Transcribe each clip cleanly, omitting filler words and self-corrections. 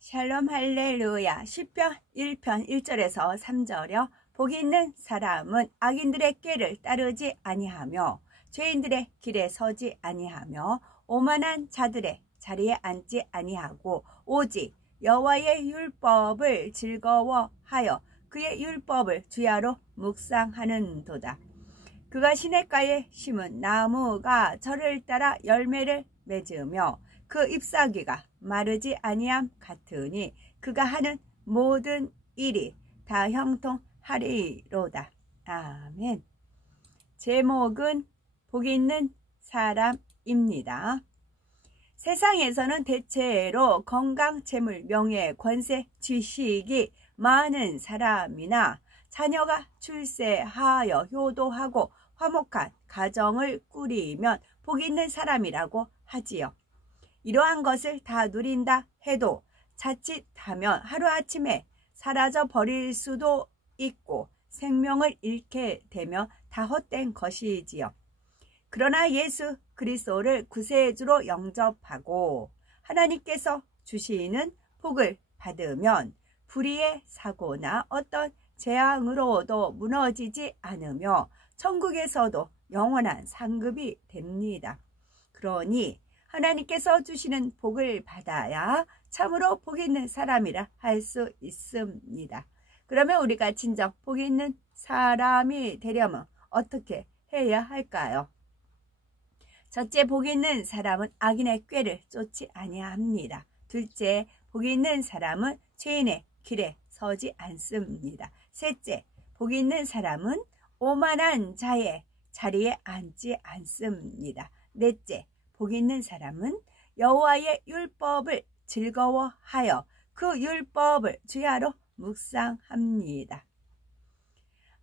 샬롬 할렐루야. 시편 1편 1절에서 3절여. 복이 있는 사람은 악인들의 꾀를 따르지 아니하며 죄인들의 길에 서지 아니하며 오만한 자들의 자리에 앉지 아니하고 오직 여호와의 율법을 즐거워하여 그의 율법을 주야로 묵상하는도다. 그가 시냇가에 심은 나무가 저를 따라 열매를 맺으며 그 잎사귀가 마르지 아니함 같으니 그가 하는 모든 일이 다 형통하리로다. 아멘. 제목은 복이 있는 사람입니다. 세상에서는 대체로 건강, 재물, 명예, 권세, 지식이 많은 사람이나 자녀가 출세하여 효도하고 화목한 가정을 꾸리면 복이 있는 사람이라고 하지요. 이러한 것을 다 누린다 해도 자칫하면 하루아침에 사라져 버릴 수도 있고 생명을 잃게 되면 다 헛된 것이지요. 그러나 예수 그리스도를 구세주로 영접하고 하나님께서 주시는 복을 받으면 불의의 사고나 어떤 재앙으로도 무너지지 않으며 천국에서도 영원한 상급이 됩니다. 그러니 하나님께서 주시는 복을 받아야 참으로 복이 있는 사람이라 할 수 있습니다. 그러면 우리가 진정 복이 있는 사람이 되려면 어떻게 해야 할까요? 첫째, 복이 있는 사람은 악인의 꾀를 쫓지 아니합니다. 둘째, 복이 있는 사람은 죄인의 길에 서지 않습니다. 셋째, 복이 있는 사람은 오만한 자의 자리에 앉지 않습니다. 넷째, 복이 있는 사람은 여호와의 율법을 즐거워하여 그 율법을 주야로 묵상합니다.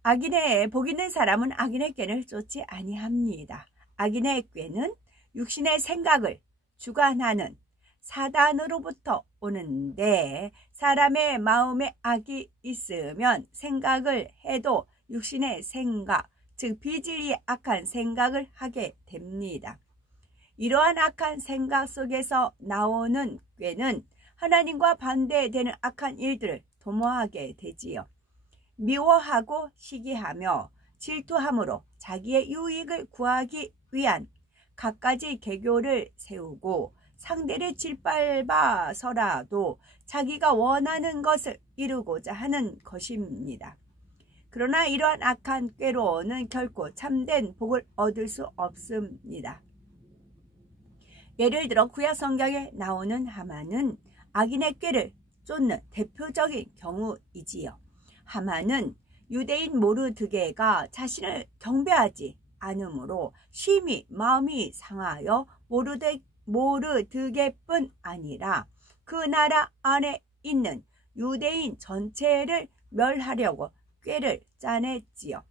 악인의 복 있는 사람은 악인의 꾀를 쫓지 아니합니다. 악인의 꾀는 육신의 생각을 주관하는 사단으로부터 오는데 사람의 마음에 악이 있으면 생각을 해도 육신의 생각, 즉 비진리의 악한 생각을 하게 됩니다. 이러한 악한 생각 속에서 나오는 꾀는 하나님과 반대되는 악한 일들을 도모하게 되지요. 미워하고 시기하며 질투함으로 자기의 유익을 구하기 위한 갖가지 계교를 세우고 상대를 짓밟아서라도 자기가 원하는 것을 이루고자 하는 것입니다. 그러나 이러한 악한 꾀로는 결코 참된 복을 얻을 수 없습니다. 예를 들어 구약 성경에 나오는 하만은 악인의 꾀를 쫓는 대표적인 경우이지요. 하만은 유대인 모르드게가 자신을 경배하지 않으므로 심히 마음이 상하여 모르드게뿐 아니라 그 나라 안에 있는 유대인 전체를 멸하려고 꾀를 짜냈지요.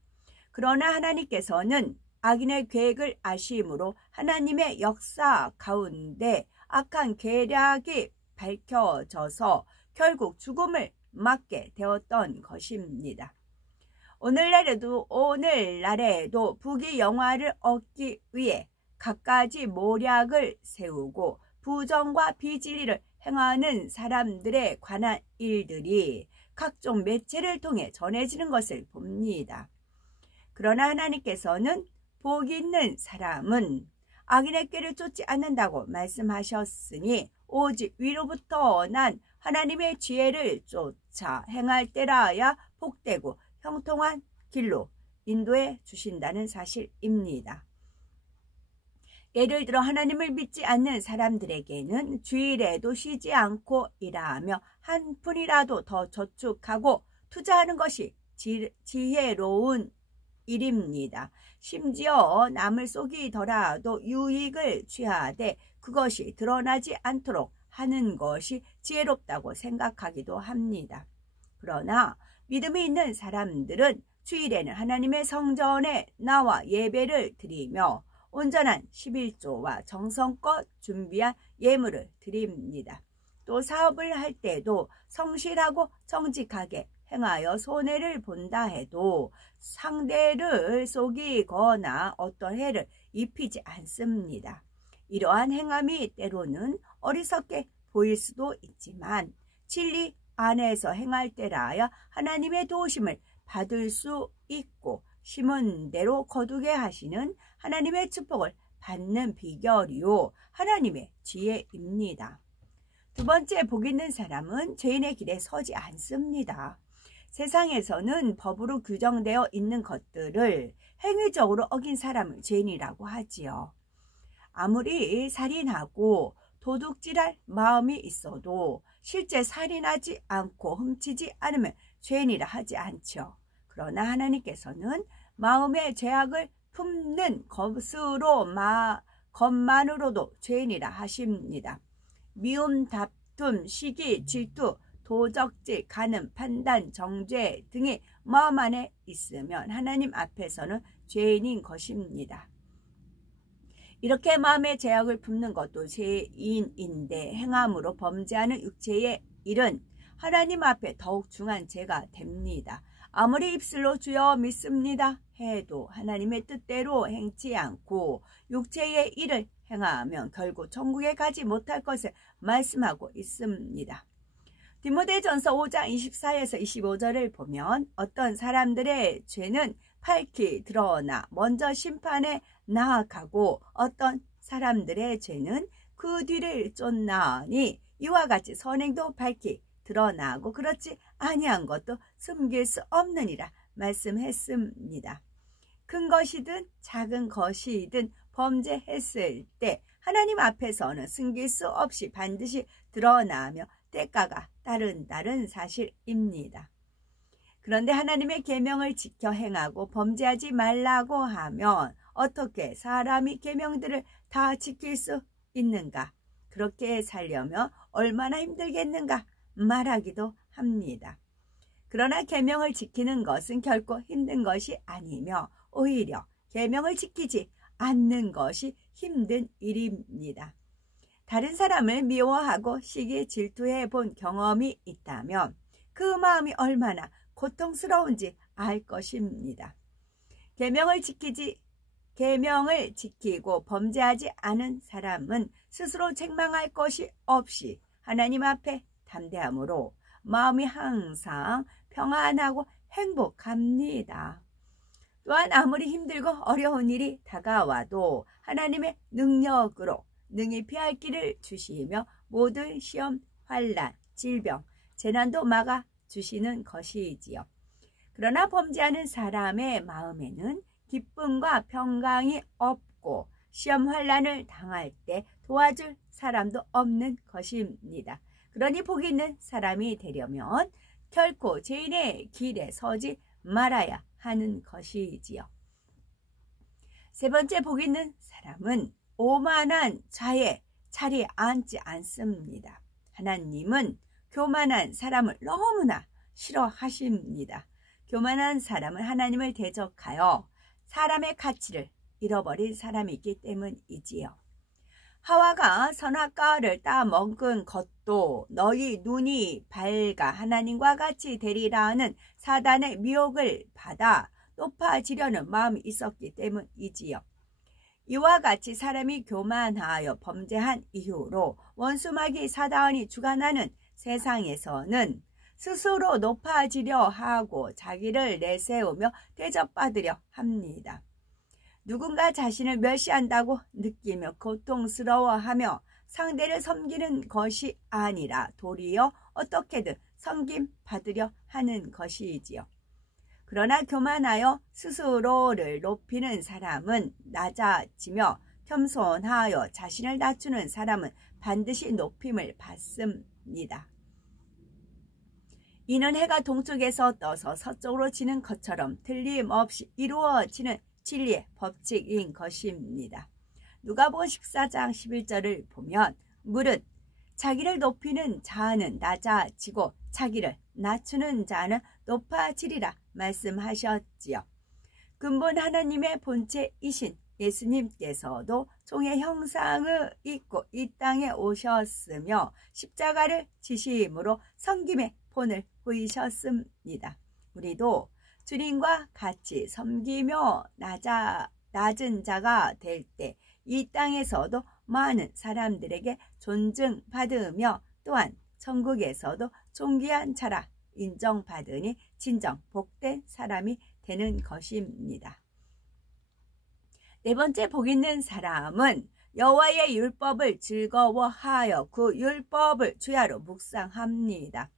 그러나 하나님께서는 악인의 계획을 아심으로 하나님의 역사 가운데 악한 계략이 밝혀져서 결국 죽음을 맞게 되었던 것입니다. 오늘날에도 부귀 영화를 얻기 위해 갖가지 모략을 세우고 부정과 비진리를 행하는 사람들에 관한 일들이 각종 매체를 통해 전해지는 것을 봅니다. 그러나 하나님께서는 복 있는 사람은 악인의 꾀를 쫓지 않는다고 말씀하셨으니 오직 위로부터 난 하나님의 지혜를 쫓아 행할 때라야 복되고 형통한 길로 인도해 주신다는 사실입니다. 예를 들어 하나님을 믿지 않는 사람들에게는 주일에도 쉬지 않고 일하며 한 푼이라도 더 저축하고 투자하는 것이 지혜로운 일입니다. 심지어 남을 속이더라도 유익을 취하되 그것이 드러나지 않도록 하는 것이 지혜롭다고 생각하기도 합니다. 그러나 믿음이 있는 사람들은 주일에는 하나님의 성전에 나와 예배를 드리며 온전한 11조와 정성껏 준비한 예물을 드립니다. 또 사업을 할 때도 성실하고 정직하게 행하여 손해를 본다 해도 상대를 속이거나 어떤 해를 입히지 않습니다. 이러한 행함이 때로는 어리석게 보일 수도 있지만 진리 안에서 행할 때라 하여 하나님의 도우심을 받을 수 있고 심은 대로 거두게 하시는 하나님의 축복을 받는 비결이요 하나님의 지혜입니다. 두 번째, 복 있는 사람은 죄인의 길에 서지 않습니다. 세상에서는 법으로 규정되어 있는 것들을 행위적으로 어긴 사람을 죄인이라고 하지요. 아무리 살인하고 도둑질할 마음이 있어도 실제 살인하지 않고 훔치지 않으면 죄인이라 하지 않죠. 그러나 하나님께서는 마음의 죄악을 품는 것만으로도 죄인이라 하십니다. 미움, 다툼, 시기, 질투, 도적질, 간음, 판단, 정죄 등이 마음 안에 있으면 하나님 앞에서는 죄인인 것입니다. 이렇게 마음의 죄악을 품는 것도 죄인인데 행함으로 범죄하는 육체의 일은 하나님 앞에 더욱 중한 죄가 됩니다. 아무리 입술로 주여 믿습니다 해도 하나님의 뜻대로 행치 않고 육체의 일을 행하면 결국 천국에 가지 못할 것을 말씀하고 있습니다. 디모데전서 5장 24에서 25절을 보면 어떤 사람들의 죄는 밝히 드러나 먼저 심판에 나아가고 어떤 사람들의 죄는 그 뒤를 쫓나니 이와 같이 선행도 밝히 드러나고 그렇지 아니한 것도 숨길 수 없느니라 말씀했습니다. 큰 것이든 작은 것이든 범죄했을 때 하나님 앞에서는 숨길 수 없이 반드시 드러나며 대가가 따른다는 사실입니다. 그런데 하나님의 계명을 지켜 행하고 범죄하지 말라고 하면 어떻게 사람이 계명들을 다 지킬 수 있는가? 그렇게 살려면 얼마나 힘들겠는가 말하기도 합니다. 그러나 계명을 지키는 것은 결코 힘든 것이 아니며 오히려 계명을 지키지 않는 것이 힘든 일입니다. 다른 사람을 미워하고 시기 질투해 본 경험이 있다면 그 마음이 얼마나 고통스러운지 알 것입니다. 계명을 지키고 범죄하지 않은 사람은 스스로 책망할 것이 없이 하나님 앞에 담대함으로 마음이 항상 평안하고 행복합니다. 또한 아무리 힘들고 어려운 일이 다가와도 하나님의 능력으로 능히 피할 길을 주시며 모든 시험, 환난, 질병, 재난도 막아 주시는 것이지요. 그러나 범죄하는 사람의 마음에는 기쁨과 평강이 없고 시험 환난을 당할 때 도와줄 사람도 없는 것입니다. 그러니 복 있는 사람이 되려면 결코 죄인의 길에 서지 말아야 하는 것이지요. 세 번째, 복 있는 사람은 오만한 자에 자리에 앉지 않습니다. 하나님은 교만한 사람을 너무나 싫어하십니다. 교만한 사람은 하나님을 대적하여 사람의 가치를 잃어버린 사람이기 때문이지요. 하와가 선악과를 따먹은 것도 너희 눈이 밝아 하나님과 같이 되리라는 사단의 미혹을 받아 높아지려는 마음이 있었기 때문이지요. 이와 같이 사람이 교만하여 범죄한 이후로 원수마귀 사단이 주관하는 세상에서는 스스로 높아지려 하고 자기를 내세우며 대접받으려 합니다. 누군가 자신을 멸시한다고 느끼며 고통스러워하며 상대를 섬기는 것이 아니라 도리어 어떻게든 섬김받으려 하는 것이지요. 그러나 교만하여 스스로를 높이는 사람은 낮아지며 겸손하여 자신을 낮추는 사람은 반드시 높임을 받습니다. 이는 해가 동쪽에서 떠서 서쪽으로 지는 것처럼 틀림없이 이루어지는 진리의 법칙인 것입니다. 누가복음 14장 11절을 보면 무릇 자기를 높이는 자는 낮아지고 자기를 낮추는 자는 높아지리라 말씀하셨지요. 근본 하나님의 본체이신 예수님께서도 종의 형상을 입고 이 땅에 오셨으며 십자가를 지심으로 섬김의 본을 보이셨습니다. 우리도 주님과 같이 섬기며 낮은 자가 될 때 이 땅에서도 많은 사람들에게 존중받으며 또한 천국에서도 존귀한 자라 인정받으니 진정 복된 사람이 되는 것입니다. 네 번째 복 있는 사람은 여호와의 율법을 즐거워하여 그 율법을 주야로 묵상합니다.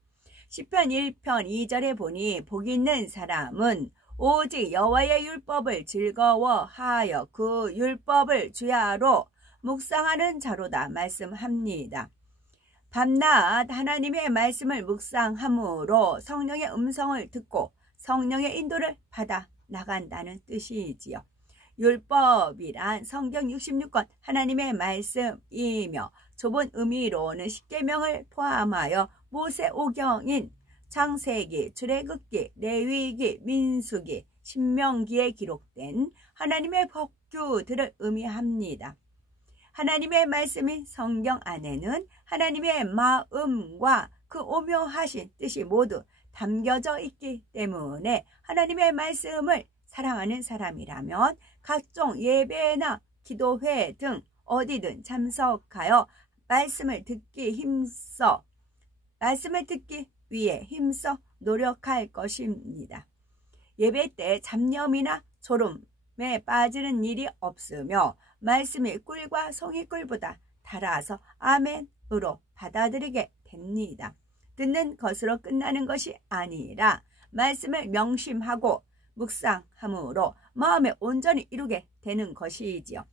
시편 1편 2절에 보니 복 있는 사람은 오직 여호와의 율법을 즐거워하여 그 율법을 주야로 묵상하는 자로다 말씀합니다. 밤낮 하나님의 말씀을 묵상함으로 성령의 음성을 듣고 성령의 인도를 받아 나간다는 뜻이지요. 율법이란 성경 66권 하나님의 말씀이며 좁은 의미로는 십계명을 포함하여 모세오경인 창세기, 출애굽기, 레위기, 민수기, 신명기에 기록된 하나님의 법규들을 의미합니다. 하나님의 말씀인 성경 안에는 하나님의 마음과 그 오묘하신 뜻이 모두 담겨져 있기 때문에 하나님의 말씀을 사랑하는 사람이라면 각종 예배나 기도회 등 어디든 참석하여 말씀을 듣기 위해 힘써 노력할 것입니다. 예배 때 잡념이나 졸음에 빠지는 일이 없으며 말씀이 꿀과 송이꿀보다 달아서 아멘으로 받아들이게 됩니다. 듣는 것으로 끝나는 것이 아니라 말씀을 명심하고 묵상함으로 마음에 온전히 이루게 되는 것이지요.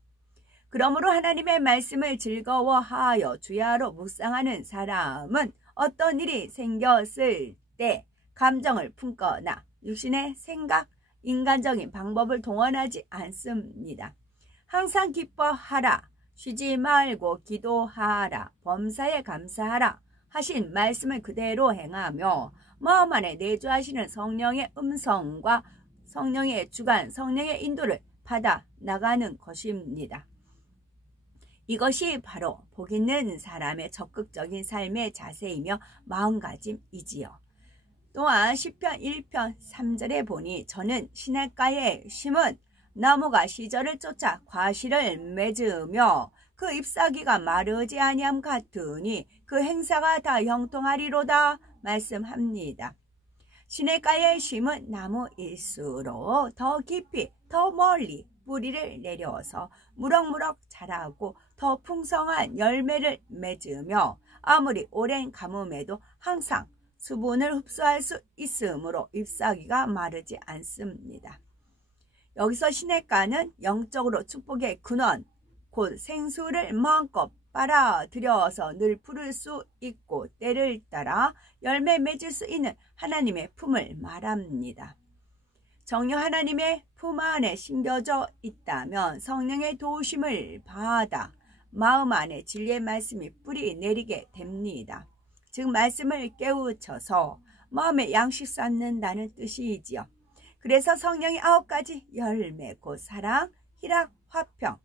그러므로 하나님의 말씀을 즐거워하여 주야로 묵상하는 사람은 어떤 일이 생겼을 때 감정을 품거나 육신의 생각, 인간적인 방법을 동원하지 않습니다. 항상 기뻐하라, 쉬지 말고 기도하라, 범사에 감사하라 하신 말씀을 그대로 행하며 마음 안에 내주하시는 성령의 음성과 성령의 주관, 성령의 인도를 받아 나가는 것입니다. 이것이 바로 복 있는 사람의 적극적인 삶의 자세이며 마음가짐이지요. 또한 시편 1편 3절에 보니 저는 시냇가에 심은 나무가 시절을 쫓아 과실을 맺으며 그 잎사귀가 마르지 아니함 같으니 그 행사가 다 형통하리로다 말씀합니다. 시냇가에 심은 나무일수록 더 깊이 더 멀리 뿌리를 내려서 무럭무럭 자라고 더 풍성한 열매를 맺으며 아무리 오랜 가뭄에도 항상 수분을 흡수할 수 있으므로 잎사귀가 마르지 않습니다. 여기서 시냇가는 영적으로 축복의 근원, 곧 생수를 마음껏 빨아들여서 늘 부를 수 있고 때를 따라 열매 맺을 수 있는 하나님의 품을 말합니다. 정녕 하나님의 품 안에 심겨져 있다면 성령의 도우심을 받아 마음 안에 진리의 말씀이 뿌리 내리게 됩니다. 즉 말씀을 깨우쳐서 마음에 양식 쌓는다는 뜻이지요. 그래서 성령의 9가지 열매 곧 사랑, 희락, 화평,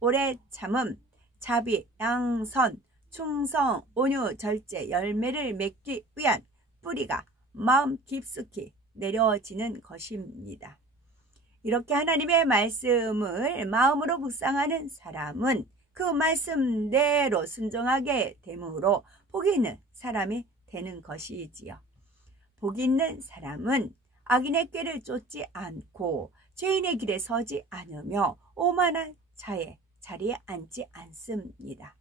오래 참음, 자비, 양선, 충성, 온유, 절제 열매를 맺기 위한 뿌리가 마음 깊숙이 내려지는 것입니다. 이렇게 하나님의 말씀을 마음으로 묵상하는 사람은 그 말씀대로 순종하게 되므로 복 있는 사람이 되는 것이지요. 복 있는 사람은 악인의 꾀를 쫓지 않고 죄인의 길에 서지 않으며 오만한 자의 자리에 앉지 않습니다.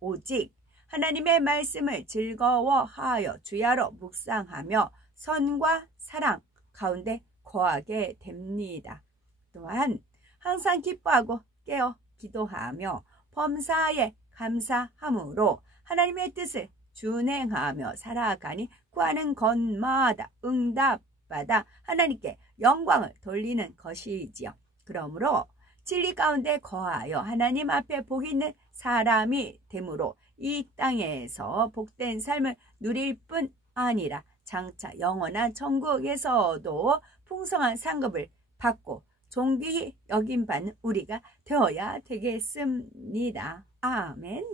오직 하나님의 말씀을 즐거워하여 주야로 묵상하며 선과 사랑 가운데 거하게 됩니다. 또한 항상 기뻐하고 깨어 기도하며 범사에 감사함으로 하나님의 뜻을 준행하며 살아가니 구하는 것마다 응답받아 하나님께 영광을 돌리는 것이지요. 그러므로 진리 가운데 거하여 하나님 앞에 복 있는 사람이 되므로 이 땅에서 복된 삶을 누릴 뿐 아니라 장차 영원한 천국에서도 풍성한 상급을 받고 존귀히 여김받는 우리가 되어야 되겠습니다. 아멘.